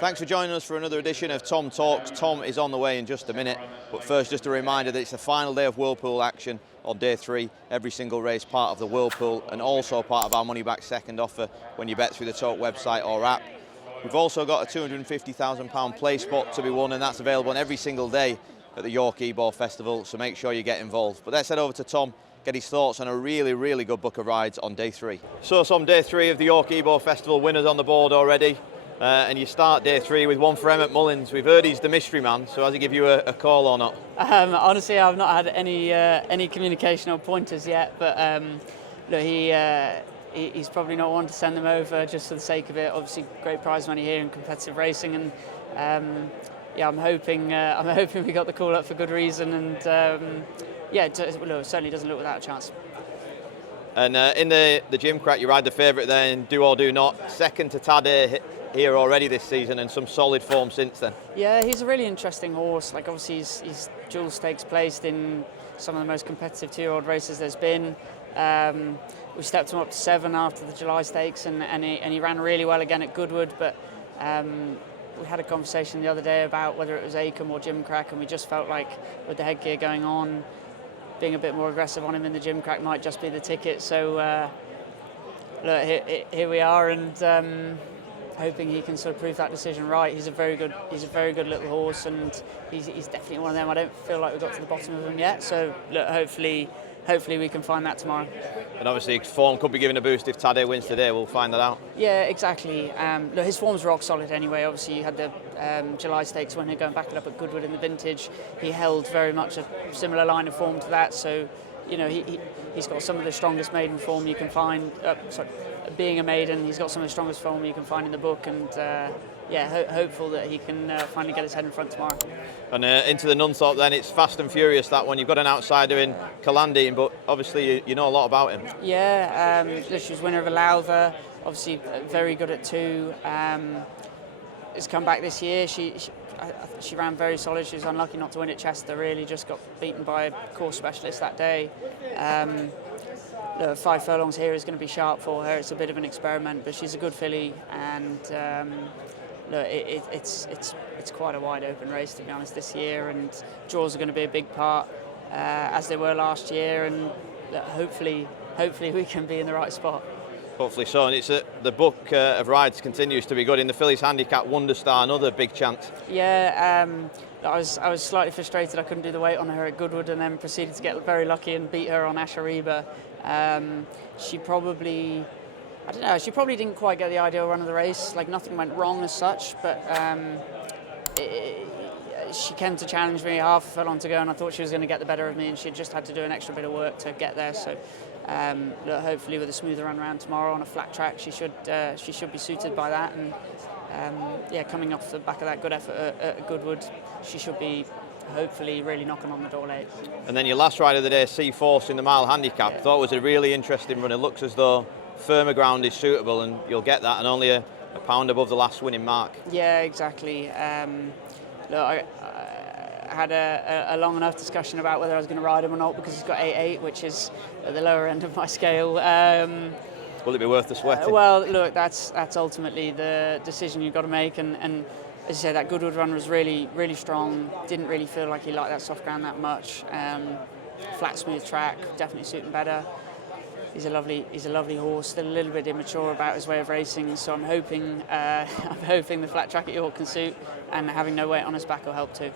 Thanks for joining us for another edition of Tom Talks. Tom is on the way in just a minute, but first just a reminder that it's the final day of Whirlpool action on day 3. Every single race part of the Whirlpool and also part of our money back second offer when you bet through the Tote website or app. We've also got a £250,000 play spot to be won, and that's available on every single day at the York Ebor Festival, so make sure you get involved. But let's head over to Tom, get his thoughts on a really good book of rides on day 3. So it's on day 3 of the York Ebor Festival, winners on the board already. And you start day 3 with one for Emmett Mullins. We've heard he's the mystery man, so has he give you a call or not? Honestly, I've not had any communication or pointers yet, but look, he's probably not one to send them over just for the sake of it. Obviously, great prize money here in competitive racing, and yeah, I'm hoping we got the call up for good reason, and yeah, it certainly doesn't look without a chance. And in the Jim Crack, you ride the favourite there in Do or Do Not, second to Tote here already this season, and some solid form since then. Yeah, he's a really interesting horse. Like, obviously he's dual stakes placed in some of the most competitive 2-year-old races there's been. We stepped him up to 7 after the July stakes, and he ran really well again at Goodwood, but we had a conversation the other day about whether it was Acomb or Jim Crack, and we just felt like with the headgear going on, being a bit more aggressive on him in the Jim Crack might just be the ticket. So look, here we are, and hoping he can sort of prove that decision right. He's a very good little horse, and he's definitely one of them. I don't feel like we've got to the bottom of him yet. So look, hopefully we can find that tomorrow. And obviously form could be given a boost if Tote wins today. We'll find that out. Yeah, exactly. Look, his form's rock solid anyway. Obviously, you had the July stakes when he going back it up at Goodwood in the Vintage. He held very much a similar line of form to that. So, you know, he's got some of the strongest maiden form you can find. Being a maiden, he's got some of the strongest form you can find in the book, and yeah, hopeful that he can finally get his head in front tomorrow. And into the Nunthorpe then, it's fast and furious, that one. You've got an outsider in Calandine, but obviously you know a lot about him. Yeah, she was winner of a Lowther, obviously very good at 2. Has come back this year. She ran very solid. She was unlucky not to win at Chester, really, just got beaten by a course specialist that day. 5 furlongs here is going to be sharp for her. It's a bit of an experiment, but she's a good filly, and look, it's quite a wide open race, to be honest, this year, and draws are going to be a big part, as they were last year, and look, hopefully we can be in the right spot. Hopefully so, and it's the book of rides continues to be good. In the fillies handicap, Wonder Star, another big chance. Yeah, I was slightly frustrated I couldn't do the weight on her at Goodwood, and then proceeded to get very lucky and beat her on Ashariba. She probably didn't quite get the ideal run of the race. Like, nothing went wrong as such, but she came to challenge me half a furlong to go, and I thought she was going to get the better of me, and she just had to do an extra bit of work to get there. So look, hopefully with a smoother run around tomorrow on a flat track, she should be suited by that, and yeah, coming off the back of that good effort at Goodwood, she should be hopefully really knocking on the door late. And then your last ride of the day, Sea Force in the mile handicap, yeah. Thought it was a really interesting run. It looks as though firmer ground is suitable, and you'll get that, and only a pound above the last winning mark. Yeah, exactly. Look, I had a long enough discussion about whether I was going to ride him or not, because he's got 8.8, which is at the lower end of my scale. Will it be worth the sweating? Well, look, that's ultimately the decision you've got to make, and as you said, that Goodwood run was really strong. Didn't really feel like he liked that soft ground that much. Flat, smooth track, definitely suit him better. He's a lovely horse, still a little bit immature about his way of racing, so I'm hoping the flat track at York can suit, and having no weight on his back will help too.